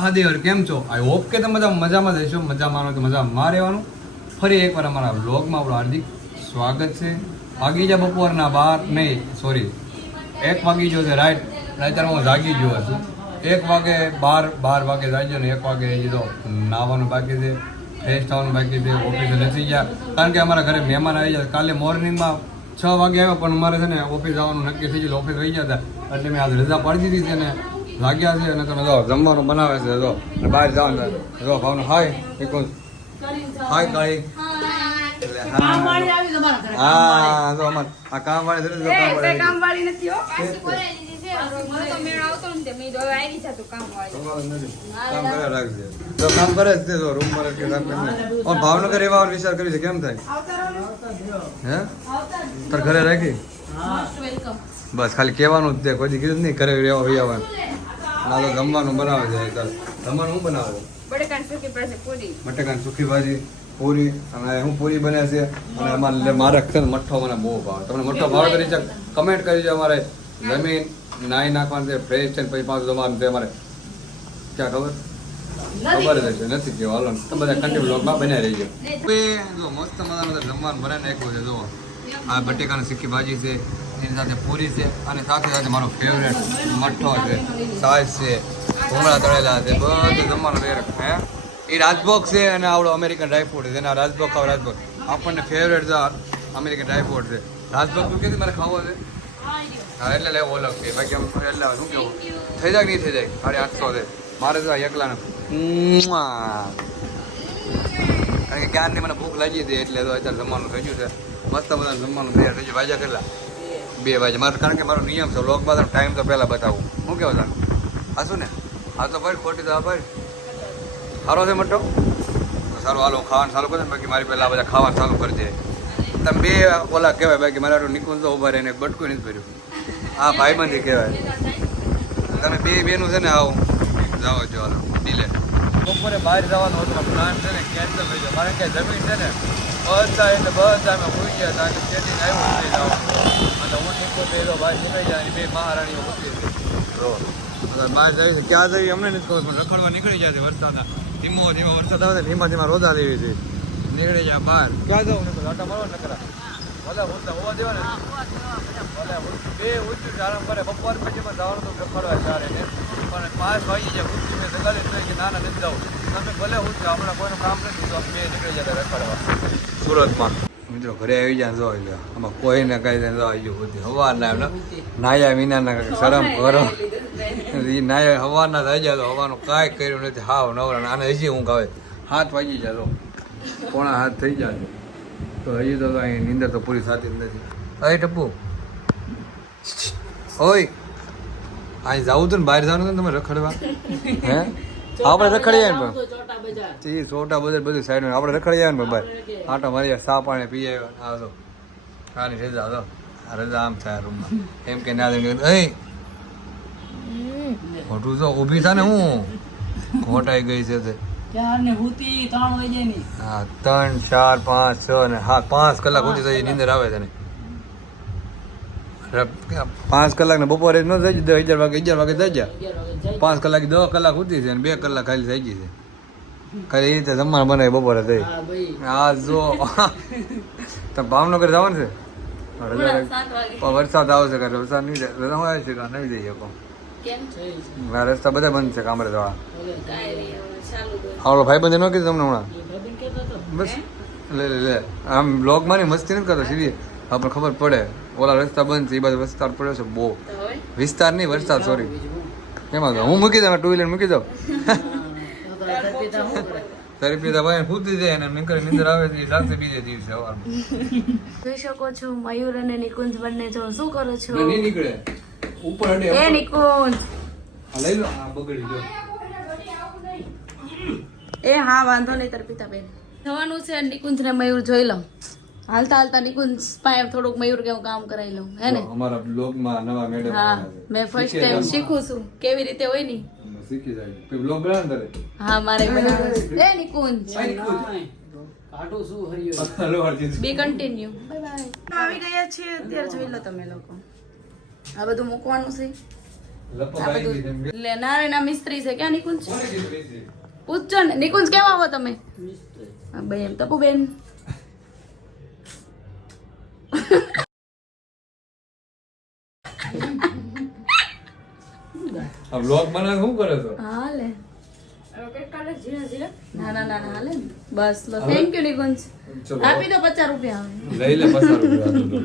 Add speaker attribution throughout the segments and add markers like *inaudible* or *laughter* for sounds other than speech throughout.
Speaker 1: મહાદેવ કેમ છો? I hope કે તમે બધા મજામાં રહેશો મજામાં મજા માનો કે મજામાં રહેવાનું. ફરી એકવાર અમારા બ્લોગમાં આપણું હાર્દિક સ્વાગત છે. ભાગી જા બપોરના બાર. નહીં સોરી એક વાગી ગયો છે રાઈટ. રાઈતર હું જાગી ગયો છું. એક વાગે બાર બાર વાગે જાગ્યો ને એક વાગે તો નાહવાનું બાકી છે. ફ્રેશ થવાનું બાકી છે. ઓફિસે નથી ગયા. કારણ કે અમારા ઘરે મહેમાન આવી જાય કાલે મોર્નિંગમાં છ વાગે આવ્યો, પણ મારે છે ને ઓફિસ આવવાનું નક્કી થઈ ગયું. ઓફિસ રહી ગયા હતા. એટલે મેં આજે રજા પાડી દીધી છે ને લાગ્યા છે અને તમે જો જમવાનું બનાવે છે જો. અને બહાર જવાનું ને જો ભાવનું હાય નિકુંજ હાય કાળી હા. હા જો અમાર આ કામ વાળી છે. જો કામ વાળી
Speaker 2: નથી. હો
Speaker 1: ભાવનગર એવા વિચાર કરી છે કેમ થાય? હે? તાર ઘરે રાખી? બસ ખાલી કહેવાનું જ તે કોઈ કીધું નહીં ઘરે રહેવા ભાઈ આવવાનું. ના તો જમવાનું બનાવે છે ચાલ જમવાનું શું બનાવે?
Speaker 3: બટેકાની સુકી પૂરી.
Speaker 1: ભાજી પૂરી અને હું પૂરી બને છે અને અમારે મારે છે મઠ્ઠો મને બહુ ભાવે. તમને મઠ્ઠો ભાવે કરી છે કમેન્ટ કરી છે અમારે. જમીન નાઈ નાખવાનું છે ફ્રેશ છે ને પછી પાછું તમારે તે અમારે ક્યાં ખબર? ખબર જ છે નથી કેવું હાલો તમે બધા કન્ટિન્યુ બ્લોગમાં બન્યા રહીજો. જો મસ્ત મજાનું તો જમવાનું બનાવી નાખ્યું છે જો આ બટેકાની સિક્કી ભાજી છે એની સાથે પૂરી છે અને સાથે સાથે મારો ફેવરેટ મઠ્ઠો છે સાસ છે ભૂંગળા તળેલા છે બધું જમવાનું વેર હે? એ રાજભોગ છે અને આવડો અમેરિકન ડ્રાયફ્રૂટ છે. એના રાજભોગ ખાવ રાજભોગ. આપણને ફેવરેટ છે અમેરિકન ડ્રાયફ્રૂટ છે. રાજભોગ તું કીધું મારે ખાવો છે? હા એટલે લેવો અલગ. છે બાકી આમ એટલે શું કેવું? થઈ જાય કે નહીં થઈ જાય? સાડી આઠસો છે. મારે તો એકલાને કારણ કે ક્યારની મને ભૂખ લાગી હતી એટલે તો અત્યારે જમવાનું થઈ ગયું છે. મસ્ત બધા જમવાનું તૈયાર થઈ ગયું. વાગ્યા કેટલા? બે વાગે. મારે કારણ કે મારો નિયમ છે લોક બાદ ટાઈમ તો પહેલાં બતાવું. શું કહેવું તને હા શું ને? હા તો ભાઈ ખોટી તો હા ભાઈ. સારો છે મટો? સારું, હાલો, ખાવાનું ચાલુ કરે બાકી મારી પહેલાં બધા ખાવાનું ચાલુ કરી દે. તમે બે ઓલા કહેવાય, બાકી મારા નિકુંજ તો ઊભા રહીને બટકું નથી ભર્યું. હા ભાઈબંધી કહેવાય. તમે બે બેનું છે ને આવું. જાઓ, જો, હાલો, ડીલે. બપોરે બહાર જવાનો હતો પ્લાન છે ને કેન્સલ થઈ ગયો. કારણ કે જમીન છે ને? બધા એટલે બધા અમે ભૂઈ ગયા હતા કે સેટિંગ આવ્યું નથી બહાર નીકળી જાય અને બે મહારાણીઓ મૂકી હતી જો હવે બહાર જાય છે ક્યાં જઈએ અમને નથી ખબર પણ રખડવા નીકળી જાય છે વરસાદના ધીમો ધીમો વરસાદ આવે ધીમા ધીમા રોદા દેવી છે નીકળી જાય બહાર ક્યાં જવું ને આટા મારવા નકરા ભલે હું હોવા દેવા ને ભલે બે ઊંચું બપોર પછીમાં જવાનું તો રખડવા ચારે ને પણ પાંચ વાગી જાય ઊંચું ના ના નથી જવું તમે ભલે ઊંચું હમણાં કોઈનું કામ નથી તો બે નીકળી જાય રખડવા સુરતમાં. મિત્રો ઘરે આવી જાય જો એટલે આમાં કઈ કહી જો આવી ગયું બધી. હવારના એમને નાયા વિનાના કાંઈક શરમ કરો એ નાયા હવારના થઈ જાય તો હવાનું કાંઈ કર્યું નથી. હાવ નવરા આને હજી ઊંઘ આવે. હાથ વાગી જાય પોણા હાથ થઈ જાય તો હજી તો અહીં નીંદર તો પૂરી થતી જ નથી. અરે ટપ્પુ. ઓય. અહીં જવું હતું ને બહાર જવાનું હતું ને તમે રખડવા? હે? આપણે રખડી જાય ને એ સોટા બધે બધું સાઈડ આપણે રખડી જાય ને ભાઈ આટો મારી સા પાણી પી આવ્યો આ તો. ખાલી રજા તો. રજા આમ થાય રૂમમાં. *laughs* એમ કે ના એ ખોટું તો ઊભી થાય ને હું? ખોટાઈ ગઈ છે તે.
Speaker 2: ત્રણ
Speaker 1: ચાર પાંચ છ ને હા પાંચ કલાક સુધી નીંદર આવે છે ને. ર- પાંચ કલાક ને બપોરે ન થઈ જાય અગિયાર વાગે અગિયાર વાગે થઈ જાય. પાંચ કલાક દસ કલાક સુધી છે ને બે કલાક ખાલી થઈ ગઈ છે ખાલી એ રીતે જમવાનું બનાવી બપોરે થઈ.
Speaker 2: હા
Speaker 1: જો. તમે ભાવનગર જવાનું છે? વરસાદ આવશે કે વરસાદ નહીં રજા આવે છે કે નહીં
Speaker 3: જઈ
Speaker 2: શકો?
Speaker 1: મારા રસ્તા બધા બંધ છે કામરે જવા. આવડો ભાઈ બંધ ન કીધું તમને હમણાં? બસ. લે લે લે. આમ બ્લોગમાં મારી મસ્તી નથી કરતો સીધી. આપણે ખબર પડે. ઓલા રસ્તા બંધ છે એ બાજુ વરસાદ પડ્યો છે બહુ. વિસ્તાર નહીં વરસાદ સોરી એમાં તો હું મૂકી દઉં ટુ વ્હીલર મૂકી દઉં? તારી પિતા ભાઈ પૂતી જાય અને નીકળી નીંદર આવે છે લાગશે બીજે દિવસે સવારમાં.
Speaker 3: જોઈ શકો છો મયુર અને નિકુંજ બંને જો શું કરો છો?
Speaker 1: નહીં નીકળે. ઉપર અડે
Speaker 3: એ નિકુંજ.
Speaker 1: લઈ લો આ બગડી જો
Speaker 3: એ હા વાંધો નહીં તાર પિતા બેન. થવાનું છે નિકુંજ ને મયુર જોઈ લઉં. હાલતા હાલતા નિકુંજ પાસે થોડુંક મયુર કેવું કામ કરાવી લઉં હે ને?
Speaker 1: અમારા બ્લોગમાં નવા મેડમ
Speaker 3: હા મેં ફર્સ્ટ ટાઈમ શીખું છું. કેવી રીતે હોયની?
Speaker 1: શીખી જાય પછી બ્લોગ બનાવ તારે?
Speaker 3: હા મારે બનાવવું છે. એ નિકુંજ.
Speaker 2: કાઢું શું હરિયો.
Speaker 1: Hello Harjeet.
Speaker 3: Be continue bye bye આવી ગયા છીએ. અત્યારે જોઈ લો તમે લોકો. આ બધું મૂકવાનું છે. લે નારાયણા મિસ્ત્રી છે ક્યાં નિકુંજ? પૂછજો ને નિકુંજ કેમ આવો તમે?
Speaker 2: મિસ્ત્રી.
Speaker 3: હા, ભાઈ એમ તપુ બેન.
Speaker 1: આ વ્લોગ બનાવે શું કરે છો?
Speaker 3: હા ના ના ના ના હાલે. બસ લો થેન્ક યુ નિકુંજ આપી દો પચાસ રૂપિયા
Speaker 1: લઈ લે પસાર રૂપિયા.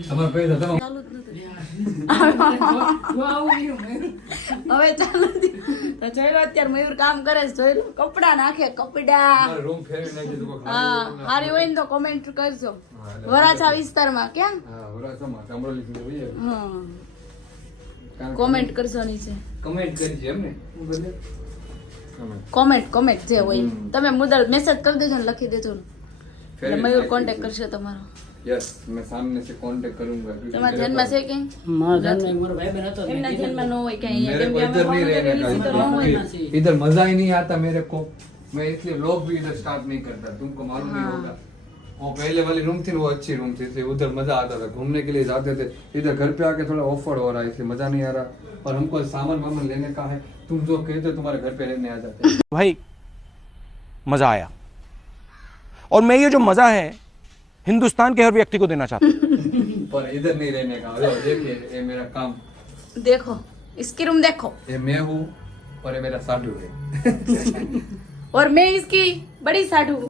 Speaker 1: *laughs* તમારા પૈસા તમે
Speaker 3: હવે ચાલો તો જોઈ લો અત્યારે મયુર કામ કરે છે જોઈ લો. કપડા નાખે કપડા. હા સારી હોય ને તો કોમેન્ટ કરજો. વરાછા વિસ્તારમાં ક્યાં કોમેન્ટ કરજો નીચે.
Speaker 1: કમેન્ટ કરજો એમ ને કોમેન્ટ
Speaker 3: કોમેન્ટ જે હોય. તમે મુદલ મેસેજ કરી દેજો ને લખી દેજો ને. એટલે મયુર કોન્ટેક્ટ કરશે તમારો.
Speaker 1: યસ मैं सामने से कांटेक्ट करूंगा क्योंकि
Speaker 3: તમારા
Speaker 1: मेरे
Speaker 3: ધ્યાનમાં છે કે
Speaker 2: મારા ધ્યાનમાં એક મારો ભાઈબંધ હતો મેં
Speaker 3: એમના
Speaker 2: કીધું
Speaker 3: ધ્યાનમાં ન હોય
Speaker 1: को-
Speaker 3: ક્યાંય
Speaker 1: मेरे
Speaker 3: કેમ
Speaker 1: को
Speaker 3: કે અમે
Speaker 1: इधर नहीं
Speaker 3: ભાવનગર
Speaker 1: रहने
Speaker 3: એવી
Speaker 1: का
Speaker 3: રીતે ન હોય.
Speaker 2: નથી.
Speaker 1: इधर मजा ही नहीं आता मेरे को मैं इसलिए लोग भी इधर स्टार्ट नहीं करता तुमको मालूम नहीं
Speaker 3: हाँ।
Speaker 1: होगा वो पहले वाली रूम थी ना वो अच्छी रूम थी इसलिए उधर मजा आता था घूमने के लिए जाते थे इधर घर पे आके थोड़ा ऑफर हो रहा है इसलिए मजा नहीं आ रहा और हमको सामान वामान लेने का है तुम जो कहते हो तुम्हारे घर पे रहने आ जाते हैं
Speaker 4: भाई मज़ा आया और मैं ये जो मज़ा है हिंदुस्तान के हर व्यक्ति को देना चाहता हूँ *laughs*
Speaker 1: पर इधर नहीं रहने का लो देखिए ये मेरा काम
Speaker 3: દેખો इसकी रूम देखो
Speaker 1: ये मैं हूँ और ये मेरा साधु है *laughs*
Speaker 3: और मैं इसकी बड़ी साधु हूँ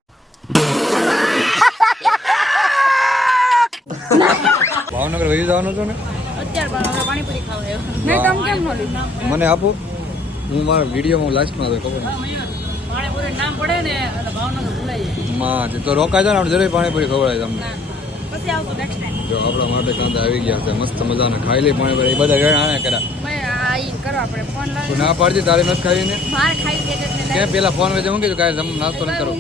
Speaker 1: ભાવનગર વહી જવાનું છો ને
Speaker 3: અત્યારે પણ હવે પાણીપુરી ખાવા આવ્યો મેં તમ કેમ ન લીધું
Speaker 1: મને આપો હું મારા વિડીયોમાં લાસ્ટમાં આવે ખબર
Speaker 2: જાય.
Speaker 1: માં તો રોકાય છે ને આપણે જરૂર પાણીપુરી ખવડાય તમને.
Speaker 3: પછી આવશું નેક્સ્ટ ટાઈમ
Speaker 1: જો આપણા માટે કાંદા આવી ગયા છે મસ્ત મજાના. ખાઈ લઈ પાણીપુરી. એ બધા વેણ આને કર્યા. તું ના પાડતી તારે નથી ખાવી
Speaker 3: ને? ખાઈ
Speaker 1: કેમ પેલા ફોન વેચે હું કીધું કાંઈ તમે નાસ્તો ન કરો.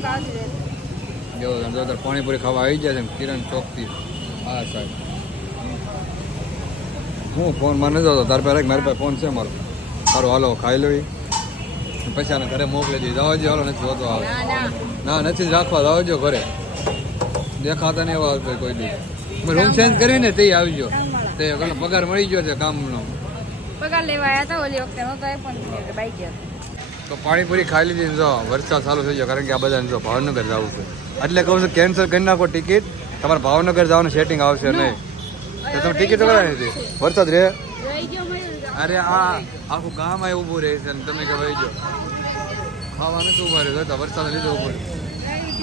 Speaker 1: જો જો પાણીપુરી ખાવા આવી ગયા છે કિરણ ચોકથી. હા સાહેબ. હું ફોનમાં નથી આવતો તાર પાસે મારી પાસે ફોન છે મારો સારું હાલો ખાઈ લઈ પછી આને ઘરે મોકલી દઈએ. જવા હાલો નથી હોતો આવે
Speaker 3: ના
Speaker 1: નથી જ રાખવા આવજો ઘરે. દેખાતા નહીં એવા આવતો કોઈ દી. રૂમ ચેન્જ કરીને તે આવજો. તે પગાર મળી ગયો છે કામનો.
Speaker 3: પગાર લેવા આવ્યા હતા ઓલી વખતે નહોતો પણ બાઈક ગયા
Speaker 1: તો પાણીપુરી ખાઈ લીધી જો વરસાદ ચાલુ થઈ ગયો કારણ કે આ બધાને જો ભાવનગર જવું છે. એટલે કહું છું કેન્સલ કરી નાખો ટિકિટ તમારે ભાવનગર જવાનું સેટિંગ આવશે નહીં. તો તમે ટિકિટ કરાવી હતી વરસાદ રે
Speaker 3: રહી.
Speaker 1: અરે આ આખું ગામ આ ઊભું રહે છે તમે કે ભાઈ જો ખાવા નથી ઊભા રહ્યો? તો વરસાદ લીધો ઉભું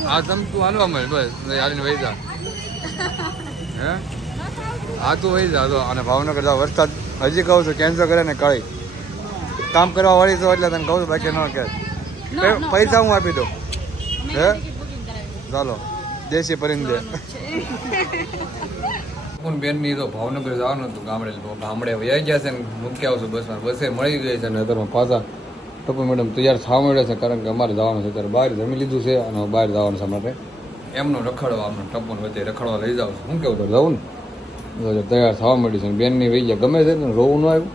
Speaker 1: આ તમ તું હાલવા મળે બસ હાલીને વહી જા. હે? હા તું વહી જા તો અને ભાવનગર જાવ વરસાદ હજી કહું છું કેન્સલ કરે ને કઈ કામ કરવા વાળી છો એટલે તને કહું છું બાકી ન કે પૈસા હું આપી દઉં. હે? ચાલો. દેશી પરિંદે. પણ બેનની તો ભાવનગર જવાનું હતું ગામડે. તો ગામડે વયા ગયા છે ને મૂકી આવશું બસમાં બસે મળી ગઈ છે ને અત્યારમાં પાછા ટપુ મેડમ તૈયાર થવા મળ્યા છે કારણ કે અમારે જવાનું છે ત્યારે બહાર જમી લીધું છે અને બહાર જવાનું છે માટે એમનો રખડવા આમનો ટપુને વચ્ચે રખડવા લઈ જાઉં શું કેવું તો જવું ને. તૈયાર થવા મળ્યું છે બેનની વહી ગયા. ગમે છે ને રોવું ન આવ્યું.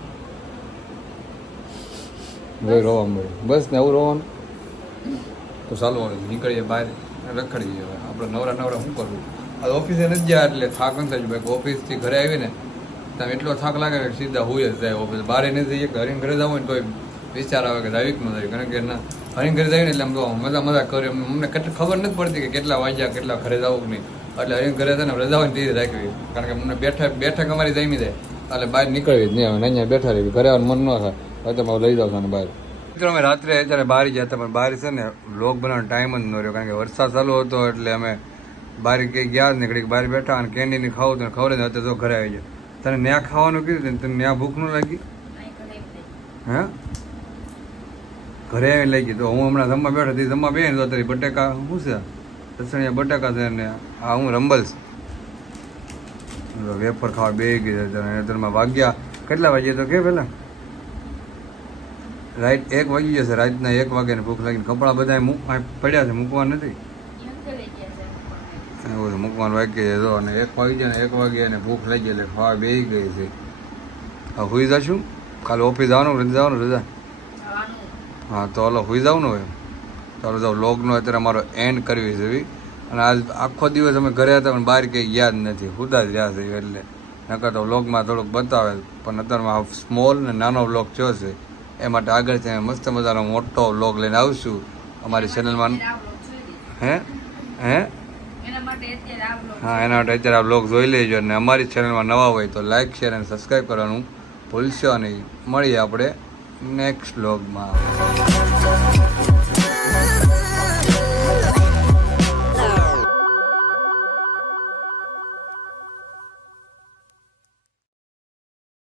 Speaker 1: ભાઈ રોવા મળ્યું બસ ને એવું રોવાનું. તો ચાલો નીકળીએ બહાર. રખડીએ આપણે નવરા નવરા શું કરવું ઓફિસે નથી ગયા એટલે થાક નથી થયું ભાઈ ઓફિસથી ઘરે આવીને તમે એટલો થાક લાગે કે સીધા હોય જ જાય ઓફિસ. બહાર નથી જઈએ ઘરે ઘરે જવું ને તોય વિચાર આવે કે જાવીક ન જાય કારણ કે એના હરીને ઘરે જાય ને એટલે આમ તો મજા મજા કરે. અમને ખબર નથી પડતી કે કેટલા વાગ્યા, કેટલા ઘરે જવું કે નહીં. એટલે હરીને ઘરે છે ને રજા હોય ને તે રાખવી. કારણ કે અમને બેઠા, બેઠક અમારી જમી જાય. એટલે બહાર નીકળવી જ નહીં આવે. અહીંયા બેઠા રહેવી ઘરે મન ન થાય. હવે તમે લઈ જાવ છો બહાર. મિત્રો, અમે રાત્રે અત્યારે બહાર ગયા હતા, પણ બહાર છે ને લોક બનાવવાનો ટાઈમ જ ન રહ્યો. કારણ કે વરસાદ ચાલુ હતો એટલે અમે બહાર ક્યાંય ગયા જ નીકળી બહાર બેઠા અને કેન્ડીની ખાવું તો ખવડે અત્યારે તો ઘરે આવી જાય તને ન્યા ખાવાનું કીધું ને તને ન્યા ભૂખ ન લાગી? હે? ઘરે આવીને લઈ ગઈ. તો હું હમણાં જમવા બેઠો હતી જમવા બે તો અત્યારે બટેકા શું છે? લસણિયા બટાકા છે ને આ હું રંબલ્સ વેફર ખાવા બે ગઈ અત્યારમાં વાગ્યા કેટલા વાગ્યા તો કે પેલા? રાઈટ એક વાગી જશે રાતના એક વાગે ભૂખ લાગીને કપડાં બધા પડ્યા છે, મૂકવા નથી. એવું છે. મૂકવાનું વાગી છે. જો અને એક વાગી જાય ને એક વાગ્યા અને ભૂખ લાગી એટલે ખાવા બે ગઈ છે. હા હુઈ જશું? કાલે ઓફિસ જવાનું? રજા જવાનું રજા? હા તો હલો હુઈ જવું હોય ચાલો જાઓ લોગનો અત્યારે અમારો એન્ડ કરવી છે એવી અને આજ આખો દિવસ અમે ઘરે હતા પણ બહાર ક્યાંય ગયા જ નથી. હુદા જ રહ્યા છે એટલે. નકર તો વ્લોગમાં થોડુંક બતાવે. પણ અત્યારમાં સ્મોલ ને નાનો વ્લોગ થયો છે. એ માટે આગળથી અમે મસ્ત મજાનો મોટો વ્લોગ લઈને આવશું. અમારી ચેનલમાં હે? હે? હા, એના માટે અત્યારે આ બ્લોગ જોઈ લેજો અને અમારી ચેનલમાં નવા હોય તો લાઇક શેર અને સબસ્ક્રાઈબ કરવાનું ભૂલશો નહીં. મળીએ આપણે નેક્સ્ટ વ્લોગમાં